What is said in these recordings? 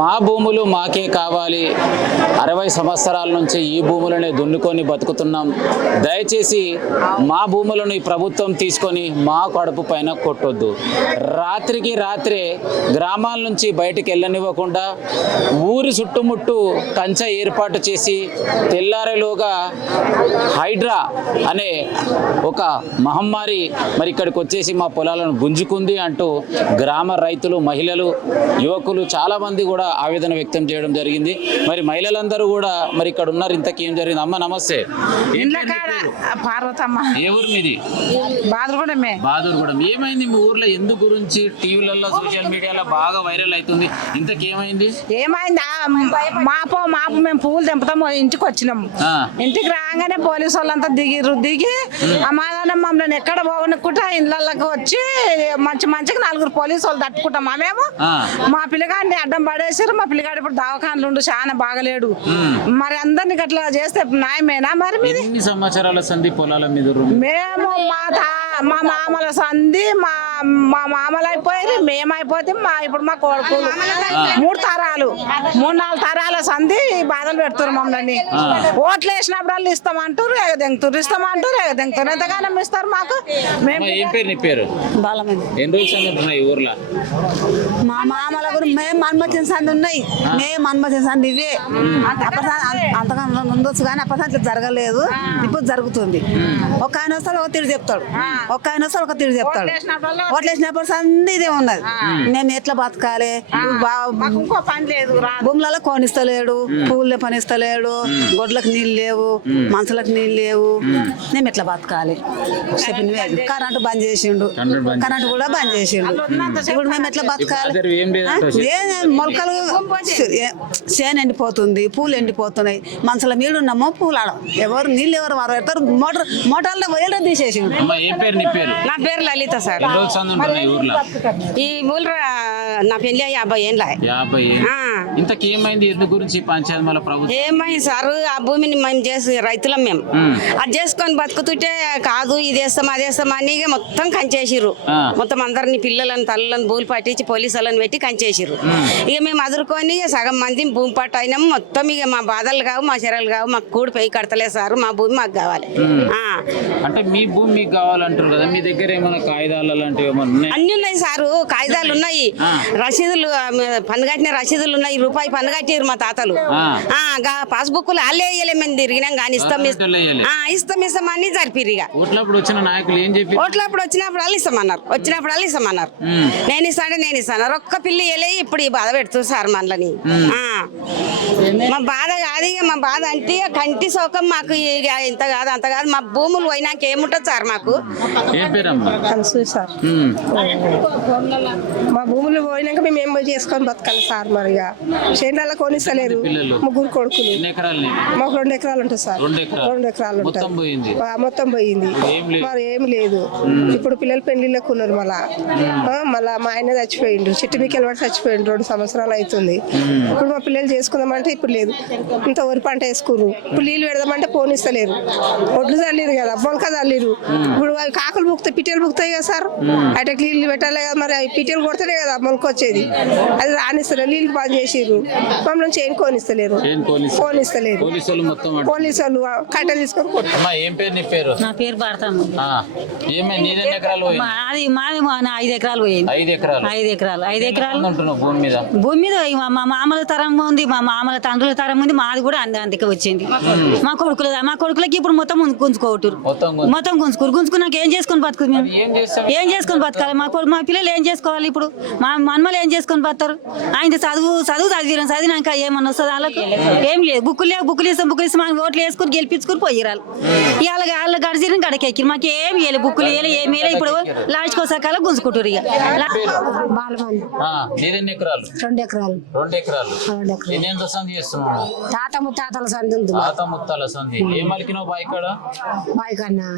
మా భూములు మాకే కావాలి, 60 సంవత్సరాల నుంచి ఈ భూములనే దున్నుకొని బతుకుతున్నాం, దయచేసి మా భూములను ఈ ప్రభుత్వం తీసుకొని మా కడుపు పైన కొట్టొద్దు. రాత్రికి రాత్రే గ్రామాల నుంచి బయటికి వెళ్ళనివ్వకుండా ఊరి చుట్టుముట్టు కంచె ఏర్పాటు చేసి తెల్లారేలోగా హైడ్రా అనే ఒక మహమ్మారి మరి ఇక్కడికి వచ్చేసి మా పొలాలను గుంజుకుంది అంటూ గ్రామ రైతులు, మహిళలు, యువకులు చాలా మంది కూడా ఆవేదన వ్యక్తం చేయడం జరిగింది. మరి మహిళలందరూ కూడా మరి ఇక్కడ ఉన్నారు. ఇంతకీ ఏం జరిగింది? అమ్మ నమస్తే. పార్వతమ్మ. ఏ ఊరు మీది? బాదురుగూడెమే. బాదురుగూడెం. ఏమైంది మీ ఊర్లో? ఎందు గురించి టీవీలలో సోషల్ మీడియాలో బాగా వైరల్ అవుతుంది. ఇంతకేమైంది? ఏమైంది? మాపు మేము పువ్వులు తెంపుతాము, ఇంటికి వచ్చినాము. ఇంటికి రాగానే పోలీసు వాళ్ళంతా దిగి అమ్మాదనం మమ్మల్ని ఎక్కడ పోగొనుకుంటా ఇళ్ళకి వచ్చి మంచిగా 4 పోలీసు వాళ్ళు తట్టుకుంటాం. మేము మా పిల్లగాడిని అడ్డం పడేసారు. మా పిల్లగాడు ఇప్పుడు దవాఖానలు ఉండు, చాలా బాగలేడు. మరి అందరినీ అట్లా చేస్తే న్యాయమేనా? మరి మీది ఎన్ని సంవత్సరాల సంధి పొలాల మీద? మేము మా మామల సంధి మా మామలు అయిపోయింది, మేమైపోతే ఇప్పుడు మా కొడుకులు 3 తరాలు 3-4 తరాల సంధి బాధలు పెడుతున్నారు మమ్మల్ని. ఓట్లు వేసినప్పుడు ఇస్తామంటారు, ఎగదెంగుతారు, ఇస్తామంటారు, ఎగదెంగుతారు. ఎంతగానో ఇస్తారు మాకు. ఏం పేరు నీ పేరు? ఎన్ని రోజులు ఈ ఊర్లో? మా మామల గురించి మేము అనుమతించిన సంది ఉన్నాయి, మేము అనుమతించిన సంది ఇవే. అంతకన్నా ఉండొచ్చు కానీ అప్పటి జరగలేదు, ఇప్పుడు జరుగుతుంది. ఒక ఆయన వస్తాడు, ఒక తీరు చెప్తాడు, ఒక ఆయన వస్తాడు, ఒక తీరు చెప్తాడు. ఓట్లు వేసినప్పుడు సంది ఇదే ఉన్నది. మేము ఎట్లా బతకాలి? భూములలో కొనిస్తలేడు, పూలే పనిస్తలేడు, గొడ్లకు నీళ్ళు లేవు, మనుషులకు నీళ్ళు లేవు. మేము ఎట్లా బతకాలి? చెప్పినవి కరెంటు బంద్ చేసిండు, కరెంటు కూడా బంద్ చేసిండు. ఇప్పుడు మేము ఎట్లా బతకాలి? మొలకలు చేను ఎండిపోతుంది, పూలు ఎండిపోతున్నాయి. మనుషుల నీళ్ళు ఉన్నామో పూలు ఆడ ఎవరు నీళ్ళు ఎవరు వారు మోటార్లో పోయేలా తీసేసిండు. నా పేరు లలిత సార్. ఈ ఊళ్ళో నా పెళ్లి 50 ఏళ్ళ. ఇంతకేమైంది? ఎందు గురించి పంచాయతీ మళ్ళీ ప్రభుత్వం ఏమైంది సార్? ఆ భూమిని మేము చేసి రైతులం, మేము అది చేసుకొని బతుకుతుంటే కాదు ఇది వేస్తాం అది వేస్తాం అని మొత్తం కంచేసిర్రు. మొత్తం అందరిని పిల్లలను తల్లులను భూమి పట్టించి పోలీసు వాళ్ళని పెట్టి కంచేసిర్రు. ఇక మేము అదురుకొని సగం మంది భూమి పట్టు అయినాము. మొత్తం ఇక మా బాధలు కావు, మా చర్యలు కావు, మాకు కూడి పోయి కడతలేదు సార్. మా భూమి మాకు కావాలి. అంటే మీ భూమి మీకు కావాలంటారు కదా, మీ దగ్గర ఏమైనా కాగితాలు అలాంటివి ఏమన్నా? అన్ని ఉన్నాయి సారు, కాగితాలు ఉన్నాయి, రసీదులు పన్ను కట్టిన రసీదులు ఉన్నాయి. రూపాయి పన్ను కట్టారు మా తాతలు. పాస్బుక్లు వాళ్ళే వేయలే, మేము తిరిగినాం కానీ ఇస్తాం ఇస్తామని జరిపిరు. ఇక ఓట్లప్పుడు వచ్చిన నాయకులు ఏం చెప్పి? ఓట్లప్పుడు వచ్చినప్పుడు వాళ్ళు ఇస్తామన్నారు. నేను ఇస్తాను ఒక్క పిల్లి వేయలే. ఇప్పుడు ఈ బాధ పెడుతుంది సార్ మనలని. మా బాధ కాదు, ఇక మా బాధ అంటే కంటి సౌకం మాకు ఇంత కాదు అంత కాదు. మా భూములు పోయినాక ఏముంటుంది సార్ మాకు? సార్ మా భూములు పోయినాక మేము ఏం చేసుకొని బతకాలి సార్? మరి చేనులలో కొనిస్తలేరు. 3 కొడుకులు, మాకు 2 ఎకరాలు ఉంటుంది సార్. 2 ఎకరాలు ఉంటుంది, మొత్తం పోయింది. మరి ఏమి లేదు. ఇప్పుడు పిల్లలు పెళ్లిళ్ళకు ఉన్నారు. మళ్ళా మా ఆయన చచ్చిపోయిండు, చెట్టు మీకు వెళ్ళబడి చచ్చిపోయిండు. 2 సంవత్సరాలు అవుతుంది. ఇప్పుడు మా పిల్లలు చేసుకుందామంటే ఇప్పుడు లేదు. ఇంత వరి పంట వేసుకున్నారు. ఇప్పుడు నీళ్ళు పెడదామంటే పోనిస్తలేరు. ఒడ్లు చల్లిరు కదా, మొలక చల్లిరు. ఇప్పుడు కాకులు బుక్తాయి, పిట్టెలు బుక్తాయి కదా సార్. అయితే నీళ్ళు పెట్టాలి కదా, మరి పిట్టెలు కొడితేనే కదా మొలక వచ్చేది. అది రానిస్తలేరు, నీళ్ళు బంద్ చేసిర్రు. మమ్మల్ని చేను కోనిస్తలేరు. పోలీసు వాళ్ళు కట్టెలు తీసుకొని కొట్టారు. నా పేరు భారతమ్మ. మాది 5 ఎకరాలు పోయింది. 5 ఎకరాలు భూమి మీద మా మామల తరం ఉంది, మా మామల తండ్రుల తరం ఉంది. మాది కూడా అందుకే వచ్చింది. మా కొడుకులకి ఇప్పుడు మొత్తం గుంజుకోవటరు, మొత్తం గుంజుకున్నాక ఏం చేసుకొని బతుకుతుంది? మేము ఏం చేసుకొని బతకాలి? మా పిల్లలు ఏం చేసుకోవాలి? ఇప్పుడు మా మనమలు ఏం చేసుకొని బతారు? ఆయన చదివినాక ఏమన్నా వస్తుంది? వాళ్ళకు ఏం లేదు. బుక్కులు ఇస్తాం మనం ఓట్లు వేసుకుని గెలిపించుకుని పోయిరాలు. వాళ్ళు గడిచిన గడకెక్కి మాకు ఏం వేయలేదు, బుక్కులు వేయలే, ఏం వేయలే. ఇప్పుడు లాస్ట్ కోసాకాల గుంజుకుంటారు. ఇక 2 ఎకరాలు తాత ముత్తాతల సంధి ఉంది. బాయికన్నా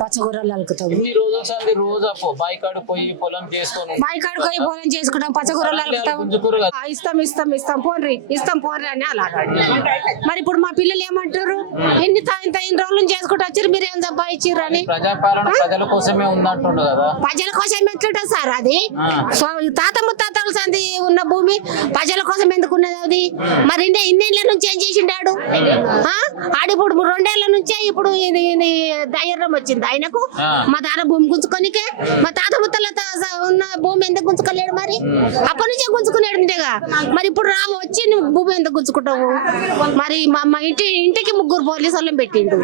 పచ్చగూరలు అలుకుతాం. రోజు బాయికాడు పోయి పొలం చేసుకొని బాయికాడికి పోయి పొలం చేసుకుంటాం, పచ్చకూరలు అలుకుతాం. గుంజుకూరు కదా. ఇస్తాం పోర్రి అని అలాగా. మరి ఇప్పుడు మా పిల్లలు ఏమంటారు, ఇన్ని రోజులు చేసుకుంటూ వచ్చారు, మీరు ఏం సంపాదించారు అని. ప్రజాపాలన ప్రజల కోసమే ఉందంటుండు కదా. ప్రజల కోసం ఎట్లుంటుంది సార్ అది? సో తాత ముత్తాతల సంది ఉన్న భూమి ప్రజల కోసం ఎందుకు ఉన్నది అది? మరి ఇన్నేళ్ల నుంచి ఏం చేసిండాడు? ఆడిప్పుడు 2 ఏళ్ల నుంచే ఇప్పుడు ధైర్యం వచ్చింది ఆయనకు. మా తాత భూమి గుంజుకోనికే, మా తాత ముత్తల ఉన్న భూమి ఎందుకు గుంజుకోలేడు? మరి అప్పటి నుంచే గుంజుకునేడు ఉంటేగా. మరి ఇప్పుడు వచ్చి నువ్వు భూమి ఎందుకు గుంజుకుంటావు? మరి మా ఇంటికి 3 పోలీసు వాళ్ళని పెట్టిండు,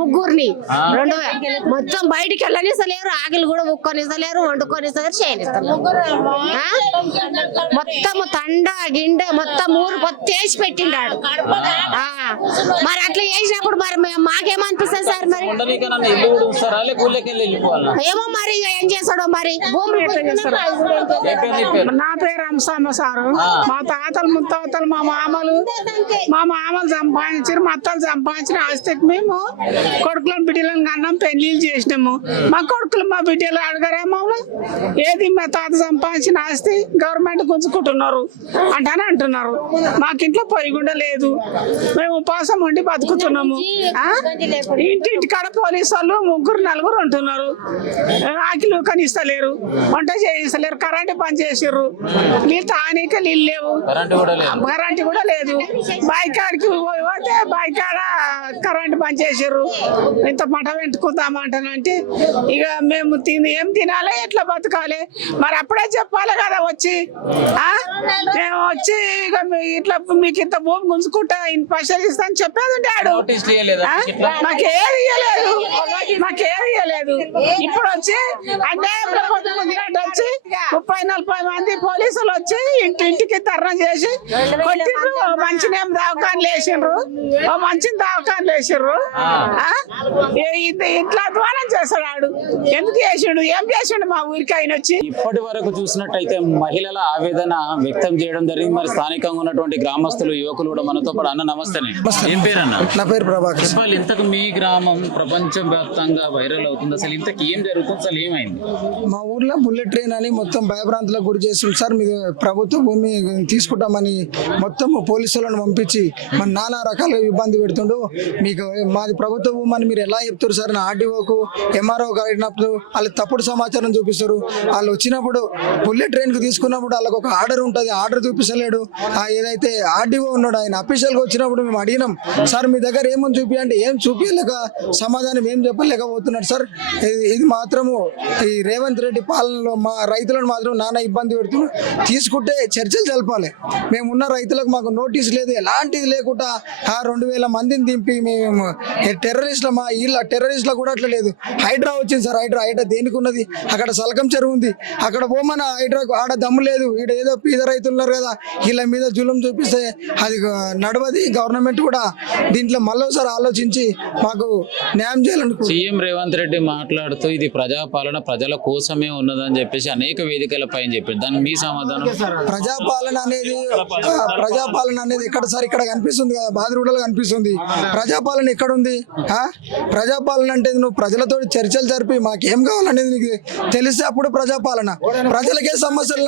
ముగ్గురిని. మొత్తం బయటికి వెళ్ళనిస్తలేరు, ఆకలి కూడా ఉక్కొనిస్తలేరు, వండుకొనిస్తలేరు, చేయనిస్తలేరు. మొత్తం తండ గిండ మొత్తం ఊరు పొత్తేసి పెట్టిండాడు. మరి అట్లా చేసినప్పుడు మరి మాకేమనిపిస్తుంది సార్? మరి ఏమో మరి ఏం చేస్తాడో మరి. భూమి నా పేరు రంసమ్మ సారు. మా తాతలు ముత్తాతలు మా మామలు సంపాదించారు, మా అత్తలు సంపాదించిన ఆస్తికి మేము కొడుకులను బిడ్డలను కన్నాం, పెళ్లిళ్ళు చేసినాము. మా కొడుకులు మా బిడ్డలు అడగరా మమ్మల్ని? ఏది మా తాత సంపాదించిన ఆస్తి గవర్నమెంట్ గుంజుకుంటున్నారు అంటున్నారు. మాకింట్లో పొయ్యి కూడా లేదు, మేము ఉపాసం ఉండి బతుకుతున్నాము. ఇంటి కాడ పోలీసు వాళ్ళు 3-4 ఉంటున్నారు. ఆకిలు కనిస్తలేరు, వంట చేయిస్తలేరు, కరెంటు పని చేసిర్రు, నీళ్ళు తాగనీకే నీళ్ళు లేవు, కరెంటు కూడా లేదు. బాయికాడికి పోతే బాయికాడ కరెంటు పని చేసిర్రు. ఇంత మఠ పెట్టుకుందామంటానంటే ఇక మేము ఏం తినాలి, ఎట్లా బతకాలి? మరి అప్పుడే చెప్పాలి కదా వచ్చి. మేము వచ్చి ఇక ఇట్లా మీకు ఇంత భూమి గుంజుకుంటా ఇన్ని పైసలు ఇస్తా అని చెప్పేది ఉంటాడు. మాకేది ఇవ్వలేదు. ఇప్పుడు వచ్చి అంటే వచ్చి 30-40 మంది పోలీసులు వచ్చి ఇంటికి ధర్నా చేసి కొట్టిండ్రు. మంచినేం దవాఖానలు వేసిండ్రు, ఇట్లా అధ్వానం చేస్తాడు. ఎందుకు చేసిండు, ఏం చేసిండు మా ఊరికి ఆయన వచ్చి? ఇప్పటి వరకు చూసినట్టయితే మహిళల ఆవేదన వ్యక్తం చేయడం జరిగింది. మరి స్థానికంగా ఉన్నటువంటి గ్రామస్తులు, యువకులు కూడా మనతో పాటు. అన్న నమస్తే. ఏం పేరు అన్న? నా పేరు ప్రభాకర్. చెప్పాలి, ఇంతకు మీ గ్రామం ప్రపంచవ్యాప్తంగా వైరల్ అవుతుంది, అసలు ఇంతకు ఏం జరుగుతుంది, అసలు ఏమైంది? మా ఊర్లో బుల్లెట్ ట్రైన్ అని మొత్తం భయభ్రాంతులకు గురి చేస్తుంది సార్. మీ ప్రభుత్వ భూమి తీసుకుంటామని మొత్తం పోలీసులను పంపించి మన నానా రకాల ఇబ్బంది పెడుతుండు. మీకు మాది ప్రభుత్వ భూమి అని మీరు ఎలా చెప్తారు సార్? నా ఆర్డీఓకు ఎంఆర్ఓకి అడిగినప్పుడు వాళ్ళు తప్పుడు సమాచారం చూపిస్తారు. వాళ్ళు వచ్చినప్పుడు బుల్లెట్ ట్రైన్కి తీసుకున్నప్పుడు వాళ్ళకి ఒక ఆర్డర్ ఉంటుంది, ఆర్డర్ చూపించలేడు. ఏదైతే ఆర్డీఓ ఉన్నాడు ఆయన అఫీషియల్గా వచ్చినప్పుడు మేము అడిగినాం, సార్ మీ దగ్గర ఏమని చూపించండి, ఏం చూపించలేక సమాధానం ఏం చెప్పలేకపోతున్నాడు సార్. ఇది మాత్రము ఈ రేవంత్ రెడ్డి పాలనలో మా రైతులను మాత్రం నానా ఇబ్బంది పెడుతున్నారు. తీసుకుంటే చర్చలు జరపాలి. మేమున్న రైతులకు మాకు నోటీస్ లేదు, ఎలాంటిది లేకుండా 2000 మందిని దింపి మేము టెర్రరిస్టులమా? వీళ్ళ టెర్రరిస్టులకు కూడా అట్లా లేదు. హైడ్రా వచ్చింది సార్. హైడ్రా దేనికి ఉన్నది? అక్కడ సలకం చెరువు ఉంది, అక్కడ పోమన హైడ్రాకు ఆడ దమ్ము లేదు. ఇక్కడ ఏదో పేద రైతులు ఉన్నారు కదా, వీళ్ళ మీద జులుం చూపిస్తే అది నడవది. గవర్నమెంట్ కూడా దీంట్లో మళ్ళీసారి ఆలోచించి మాకు న్యాయం చేయాలనుకుంటున్నాం. సీఎం రేవంత్ రెడ్డి మాట్లాడుతూ ఇది ప్రజాపాలన ప్రజల కోసమే ఉన్నదని చెప్పేసి అనేక వేదికలపై చెప్పారు. దానికి మీ సమాధానం? ప్రజాపాలన అనేది ఎక్కడ సార్? ఇక్కడ కనిపిస్తుంది కదా, బాదిరూడలో కనిపిస్తుంది. ప్రజాపాలన ఎక్కడ ఉంది? ప్రజాపాలన అంటే నువ్వు ప్రజలతో చర్చలు జరిపి మాకేం కావాలనేది నీకు తెలిస్తే అప్పుడు ప్రజాపాలన. ప్రజలకే సమస్య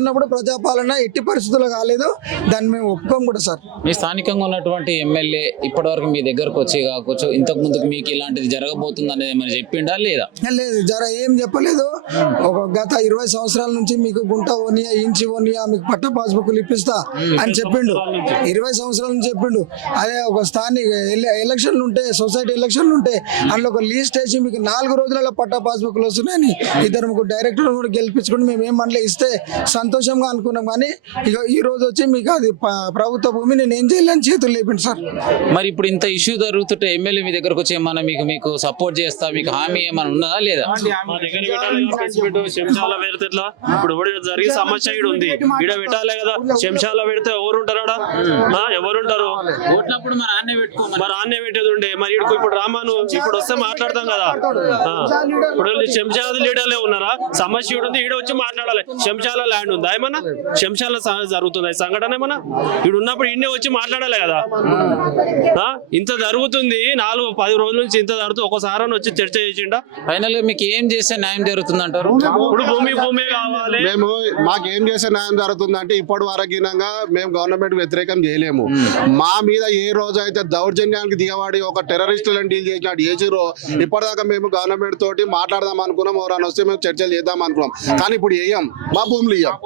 ఉన్నప్పుడు ప్రజాపాలన ఎట్టి పరిస్థితుల్లో కాలేదు. దాన్ని మేము ఒప్పుకోం కూడా సార్. మీ స్థానికంగా ఉన్నటువంటి ఎమ్మెల్యే ఇప్పటివరకు మీ దగ్గరకు వచ్చి కావచ్చు, ఇంతకు ముందుకు మీకు ఇలాంటిది జరగబోతుంది అనేది ఏమైనా చెప్పిండా లేదా? లేదు, ఏం చెప్పలేదు. ఒక గత 20 సంవత్సరాల నుంచి మీకు గుంట ఓనియా, ఇంచి ఓనియా, మీకు పట్ట పాస్బుక్లు ఇప్పిస్తా అని చెప్పిండు. 20 సంవత్సరాల నుంచి చెప్పిండు. అదే ఒక స్థానిక ఎలక్షన్లు ఉంటే, సొసైటీ ఎలక్షన్లు ఉంటే అందులో ఒక లీస్ట్ వేసి మీకు 4 రోజులలో పట్టా పాస్బుక్లు వస్తున్నాయని 2 డైరెక్టర్ కూడా గెలిపించుకుని మేము ఏం మనలే ఇస్తే సంతోషంగా అనుకున్నాం. కానీ ఇక ఈ రోజు వచ్చి మీకు అది ప్రభుత్వ భూమి, నేను ఏం చేయాలని చేతులు లేపిండు సార్. మరి ఇప్పుడు ఇంత ఇష్యూ జరుగుతుంటే ఎమ్మెల్యే మీ దగ్గరకు వచ్చి ఏమన్నా మీకు సపోర్ట్ చేస్తా, మీకు హామీ ఏమైనా ఉన్నదా లేదా? శంషాల పెడితే ఎట్లా? ఇప్పుడు జరిగే సమస్య ఇక్కడ ఉంది, ఇక్కడ పెట్టాలి కదా. శంషాల పెడితే ఎవరు ఉంటారా? ఎవరుంటారు? ఓట్లప్పుడు మరి ఆన్నే పెట్టేది ఉండే. మరి ఇప్పుడు రామాను ఇప్పుడు వస్తే మాట్లాడతాం కదా. ఇప్పుడు శంషాల లీడర్లే ఉన్నారా? సమస్య ఉంది, ఈడ వచ్చి మాట్లాడాలి. శంషాల ల్యాండ్ ఉందా ఏమన్నా? శంషాల జరుగుతుంది సంఘటన ఏమన్నా? ఇక్కడ ఉన్నప్పుడు ఈయనే వచ్చి మాట్లాడాలి కదా. ఇంత జరుగుతుంది, 4-10 రోజుల నుంచి ఇంత జరుగుతుంది. ఒకసారి వచ్చి చర్చ చేసిండా? ఫైనల్ గా మీకు ఏం చేస్తే న్యాయం జరుగుతుంది అంటారు? ఇప్పుడు భూమి కావాలి. మేము మాకేం చేసే న్యాయం జరుగుతుందంటే ఇప్పటి వరకు మేము గవర్నమెంట్ వ్యతిరేకం చేయలేము. మా మీద ఏ రోజు అయితే దౌర్జన్యానికి దిగబడి ఒక టెర్రరిస్టులను డీల్ చేసినట్టు చేసిరో ఇప్పటిదాకా మేము గవర్నమెంట్ తోటి మాట్లాడదాం అనుకున్నాం, ఎవరైనా వస్తే మేము చర్చలు చేద్దాం అనుకున్నాం. కానీ ఇప్పుడు వేయం, మా భూములు ఇయ్యం.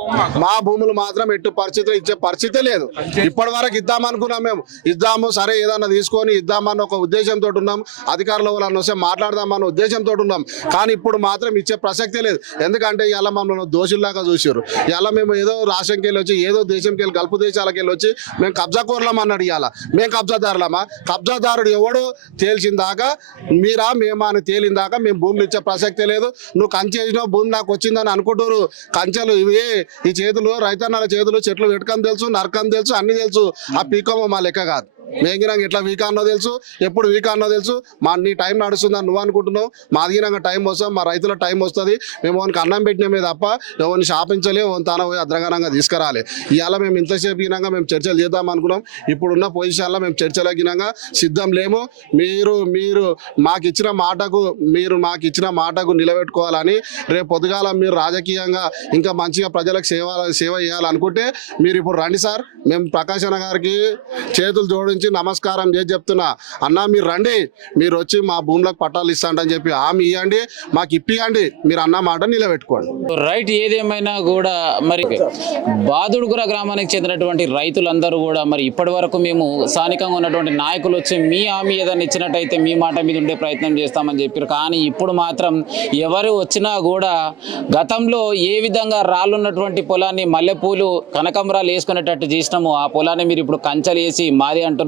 మా భూములు మాత్రం ఎట్టు పరిస్థితులు ఇచ్చే పరిస్థితి లేదు. ఇప్పటి వరకు ఇద్దాం అనుకున్నాం, మేము ఇద్దాము సరే ఏదన్నా తీసుకొని ఇద్దామన్న ఒక ఉద్దేశంతో ఉన్నాం. అధికారులు ఎవరైనా వస్తే మాట్లాడదామన్న ఉద్దేశంతో ఉన్నాం. కానీ ఇప్పుడు మాత్రం ఇచ్చే ప్రసక్తే లేదు. ఎందుకంటే ఇలా మమ్మల్ని దోషుల్లాగా చూసారు. ఇలా మేము ఏదో రాష్ట్రంకి వెళ్ళి వచ్చి ఏదో దేశంకి వెళ్ళి గల్ఫ్ దేశాలకు వెళ్ళి వచ్చి మేము కబ్జా కోరలాం అన్నాడు. ఇవాళ మేము కబ్జాదారులమా? కబ్జాదారుడు ఎవడు తేల్చిందాకా మీరా మేమా అని తేలిందాకా మేము భూములు ఇచ్చే ప్రసక్తే లేదు. నువ్వు కంచె వేసినావు భూమి నాకు వచ్చిందని అనుకుంటారు. కంచెలు ఇవే ఈ చేతులు రైతన్నల చేతులు చెట్లు వెటకని తెలుసు, నరకని తెలుసు, అన్ని తెలుసు. ఆ పీకోమో మా లెక్క కాదు. మేగినాక ఎట్లా వీక్ అన్నో తెలుసు, ఎప్పుడు వీక్ అన్నో తెలుసు. నీ టైం నడుస్తుందని నువ్వు అనుకుంటున్నావు. మా దిగినాక టైం వస్తాం, మా రైతుల టైం వస్తుంది. మేము వానికి అన్నం పెట్టినమే తప్ప ఎవరిని శాపించలే, తాన పోయి అద్రగనంగా తీసుకురాలి. ఇవాళ మేము ఇంతసేపు గినంగా మేము చర్చలు చేద్దాం అనుకున్నాం. ఇప్పుడున్న పొజిషన్లో మేము చర్చల గినంగా సిద్ధం లేము. మీరు మాకు ఇచ్చిన మాటకు నిలబెట్టుకోవాలని రేపు పొద్దుగాల మీరు రాజకీయంగా ఇంకా మంచిగా ప్రజలకు సేవ చేయాలనుకుంటే మీరు ఇప్పుడు రండి సార్. మేము ప్రకాశ్ అన్న గారికి చేతులు జోడించి నమస్కారం చేసి చెప్తున్నా, అన్న మీరు రండి, మీరు వచ్చి మా భూములకు పట్టాలు ఇస్తాంటని చెప్పి హామీ ఇవ్వండి, మాకు ఇప్పియండి, మీరు అన్న మాట నిలబెట్టుకోండి. రైట్. ఏదేమైనా కూడా మరి బాదుడుగుర గ్రామానికి చెందినటువంటి రైతులందరూ కూడా మరి ఇప్పటి వరకు మేము స్థానికంగా ఉన్నటువంటి నాయకులు వచ్చి మీ హామీ ఏదైనా ఇచ్చినట్టయితే మీ మాట మీద ఉండే ప్రయత్నం చేస్తామని చెప్పారు. కానీ ఇప్పుడు మాత్రం ఎవరు వచ్చినా కూడా గతంలో ఏ విధంగా రాళ్ళున్నటువంటి పొలాన్ని మల్లెపూలు కనకంబరాలు వేసుకునేటట్టు చేసినాము, ఆ పొలాన్ని మీరు ఇప్పుడు కంచెలు వేసి మాది అంటున్నారు.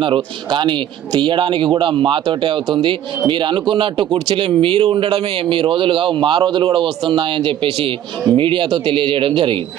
కానీ తీయడానికి కూడా మాతోటే అవుతుంది. మీరు అనుకున్నట్టు కుర్చీలే మీరు ఉండడమే మీ రోజులు కావు, మా రోజులు కూడా వస్తున్నాయని చెప్పేసి మీడియాతో తెలియజేయడం జరిగింది.